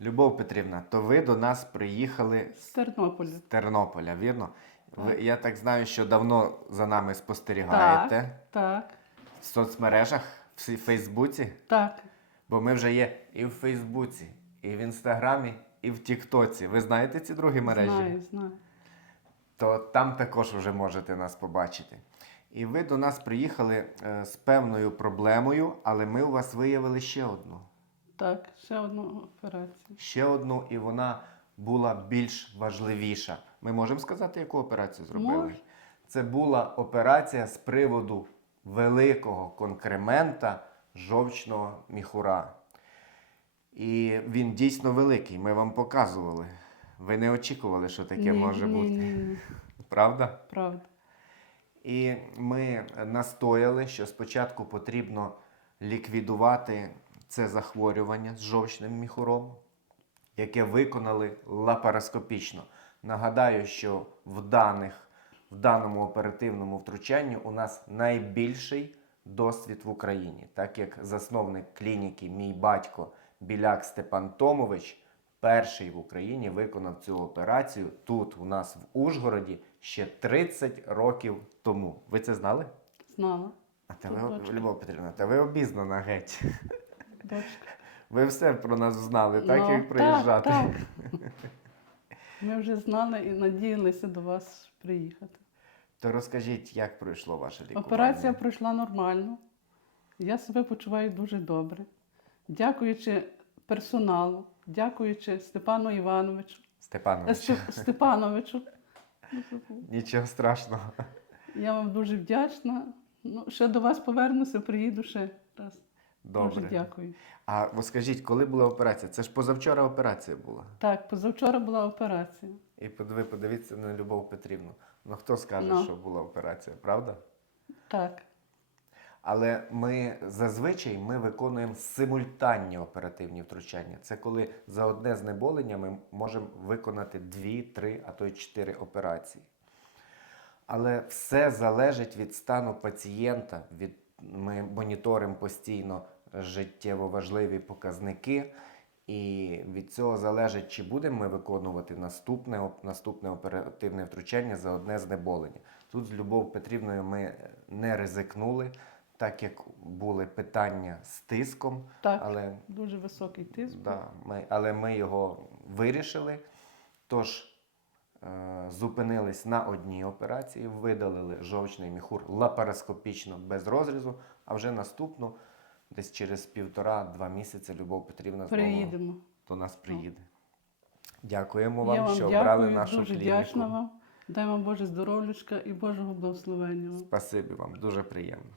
Любов Петрівна, то ви до нас приїхали З Тернополя. з Тернополя, вірно? Ви, я так знаю, що давно за нами спостерігаєте Так, в соцмережах, в Фейсбуці, так. бо ми вже є і в Фейсбуці, і в Інстаграмі, і в Тіктоці. Ви знаєте ці другі мережі? Знаю, знаю. то там також вже можете нас побачити. І ви до нас приїхали е, з певною проблемою, але ми у вас виявили ще одну. Так, ще одну операцію. Ще одну, і вона була більш важливіша. Ми можемо сказати, яку операцію зробили? Можеш. Це була операція з приводу великого конкремента жовчного міхура. І він дійсно великий. Ми вам показували. Ви не очікували, що таке ні, може ні, бути. Ні, ні, Правда? правда. І ми настояли, що спочатку потрібно ліквідувати це захворювання з жовчним міхуром, яке виконали лапароскопічно. Нагадаю, що в, даних, в даному оперативному втручанні у нас найбільший досвід в Україні, так як засновник клініки, мій батько Біляк Степан Томович, перший в Україні виконав цю операцію тут, у нас в Ужгороді, ще 30 років тому. Ви це знали? Знала. А та ви. Любов Петрівна, та ви обізнана геть. Дочка. Ви все про нас знали, так Ну, як приїжджати. Так, так. Ми вже знали і надіялися до вас приїхати. То розкажіть, як пройшло ваше лікування? Операція пройшла нормально. Я себе почуваю дуже добре. Дякуючи персоналу, дякуючи Степану Івановичу, е, Степанович, Степ- Степановичу. нічого страшного. Я вам дуже вдячна. Ну, ще до вас повернуся, приїду ще раз. Добре. Дуже дякую. А ви скажіть, коли була операція? Це ж позавчора операція була. Так, позавчора була операція. І ви подивіться на Любов Петрівну. Ну хто скаже, Ну. що була операція, правда? Так, Але ми зазвичай ми виконуємо симультанні оперативні втручання. Це коли за одне знеболення ми можемо виконати дві, три, а то й чотири операції. Але все залежить від стану пацієнта. Від, ми моніторимо постійно життєво важливі показники. І від цього залежить, чи будемо ми виконувати наступне, наступне оперативне втручання за одне знеболення. Тут з Любов Петрівною ми не ризикнули, так як були питання з тиском, так. але Дуже високий тиск. Да, ми, але ми його вирішили. Тож е, зупинились на одній операції, видалили жовчний міхур лапароскопічно без розрізу, а вже наступну, десь через півтора-два місяці, Любов Петрівна знову Приїдемо. до нас приїде. Дякуємо вам, Я вам що дякую, обрали нашу дуже клініку. вдячна вам. Дай вам Боже здоров'ячка і Божого благословення. вам. Спасибі вам, дуже приємно.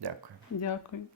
Дякую. Дякую.